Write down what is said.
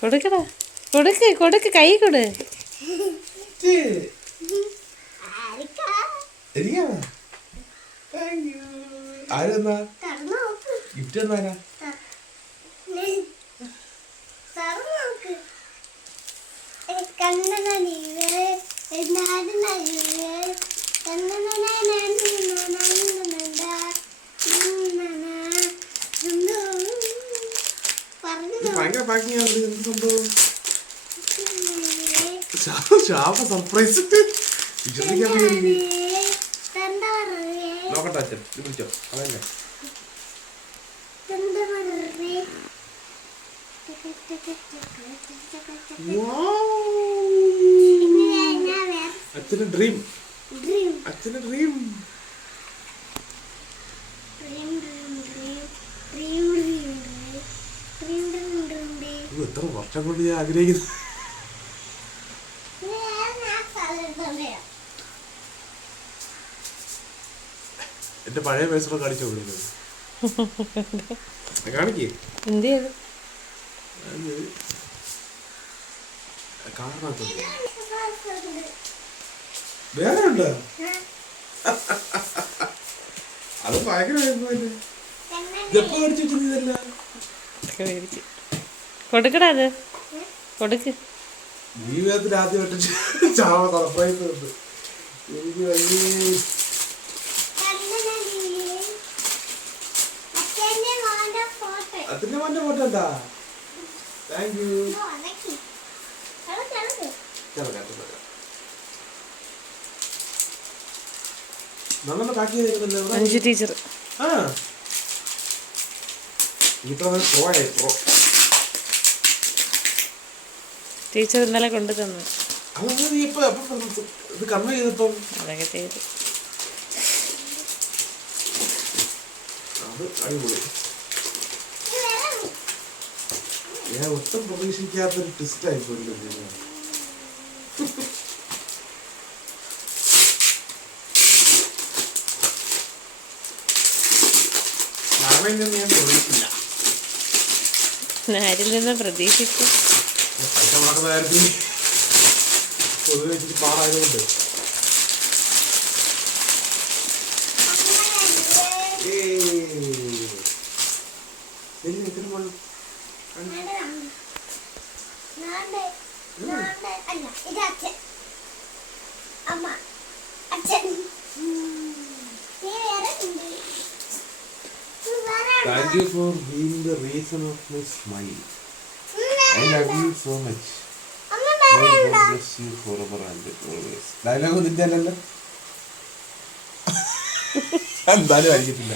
കൊടുക്കടാ, കൊടുക്ക് കൊടുക്ക്, കൈ കൊടു. ഭയങ്കര പാക്കിംഗ് ആണ്. എന്ത് സംഭവം? ശാപ സർപ്രൈസ്. നോക്കട്ടെ അച്ഛൻ, ഇത് പിടിച്ചോ. അതല്ലേ അച്ഛന് ഡ്രീം. അച്ഛന് ഡ്രീം. എത്ര വർഷം കൊണ്ട് ഞാൻ ആഗ്രഹിക്കുന്നു. എന്റെ പഴയ പേഴ്സണൽ കാണിച്ചു കൊടുക്കുന്നത് കാണിക്കേ. വേറെ ഉണ്ട്. അത് ഭയങ്കര കൊടുക്കടാ, അത് കൊടുക്ക്. ജീവിതത്തിൽ ആദ്യമായിട്ട് ചാവ സർപ്രൈസ് ഉണ്ട് എനിക്ക്. വലിയ അച്ഛൻ്റെ മോൻ്റെ ഫോട്ടോ എന്താ? Thank you. നമ്മളെ ബാക്കി അഞ്ചു ടീച്ചർ. ആ ടീച്ചർ ഇന്നലെ കൊണ്ടു തന്നു. ഇത് കമ്മി ചെയ്തപ്പം അതൊക്കെ ചെയ്തു. അത് അടിപൊളി. ഞാൻ ഒട്ടും പ്രതീക്ഷിക്കാത്തൊരു ട്വിസ്റ്റ് ആയിപ്പോയില്ല. ഞാൻ പ്രതീക്ഷിച്ചില്ല. ആരിൽ നിന്ന് പ്രതീക്ഷിച്ചു? പൈസ മുടക്കുന്ന കാര്യത്തിൽ പൊതുവെ ഇച്ചിരി പാടായതുകൊണ്ട് Thank you for being the reason of my smile. I love you so much. May God bless you forever and always. Dialogue നിന്റെ അല്ലല്ലോ. എന്തായാലും ആയിരിക്കത്തില്ല.